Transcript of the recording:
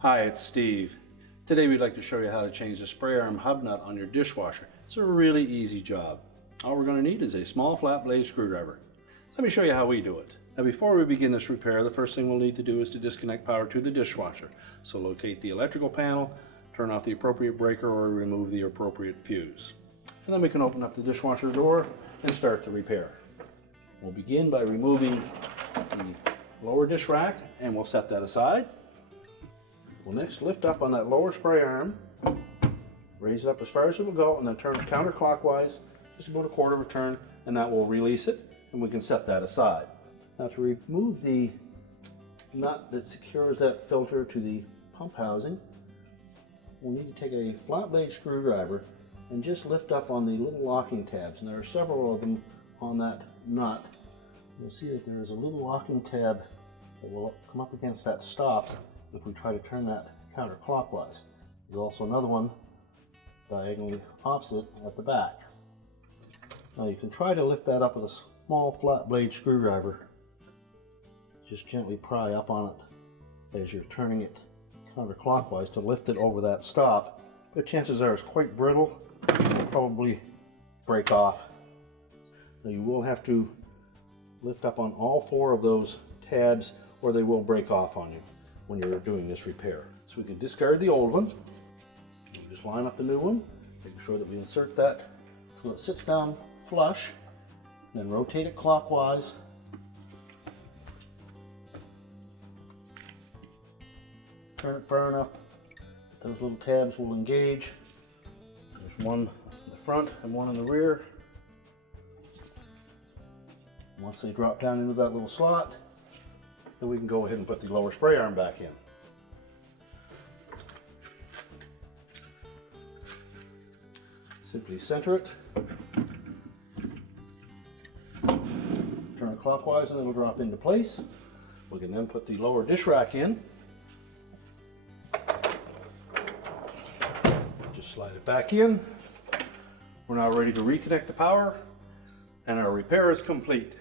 Hi, it's Steve. Today we'd like to show you how to change the spray arm hub nut on your dishwasher. It's a really easy job. All we're going to need is a small flat blade screwdriver. Let me show you how we do it. Now before we begin this repair, the first thing we'll need to do is to disconnect power to the dishwasher. So locate the electrical panel, turn off the appropriate breaker or remove the appropriate fuse. And then we can open up the dishwasher door and start the repair. We'll begin by removing the lower dish rack and we'll set that aside. We'll next lift up on that lower spray arm, raise it up as far as it will go, and then turn it counterclockwise, just about a quarter of a turn, and that will release it, and we can set that aside. Now to remove the nut that secures that filter to the pump housing, we'll need to take a flat blade screwdriver and just lift up on the little locking tabs, and there are several of them on that nut. You'll see that there is a little locking tab that will come up against that stop if we try to turn that counterclockwise. There's also another one diagonally opposite at the back. Now you can try to lift that up with a small flat blade screwdriver. Just gently pry up on it as you're turning it counterclockwise to lift it over that stop. But chances are it's quite brittle, it'll probably break off. Now you will have to lift up on all four of those tabs or they will break off on you when you're doing this repair. So we can discard the old one. We'll just line up the new one, make sure that we insert that so it sits down flush, then rotate it clockwise. Turn it far enough that those little tabs will engage. There's one in the front and one in the rear. Once they drop down into that little slot, then we can go ahead and put the lower spray arm back in. Simply center it, turn it clockwise and it'll drop into place. We can then put the lower dish rack in. Just slide it back in. We're now ready to reconnect the power and our repair is complete.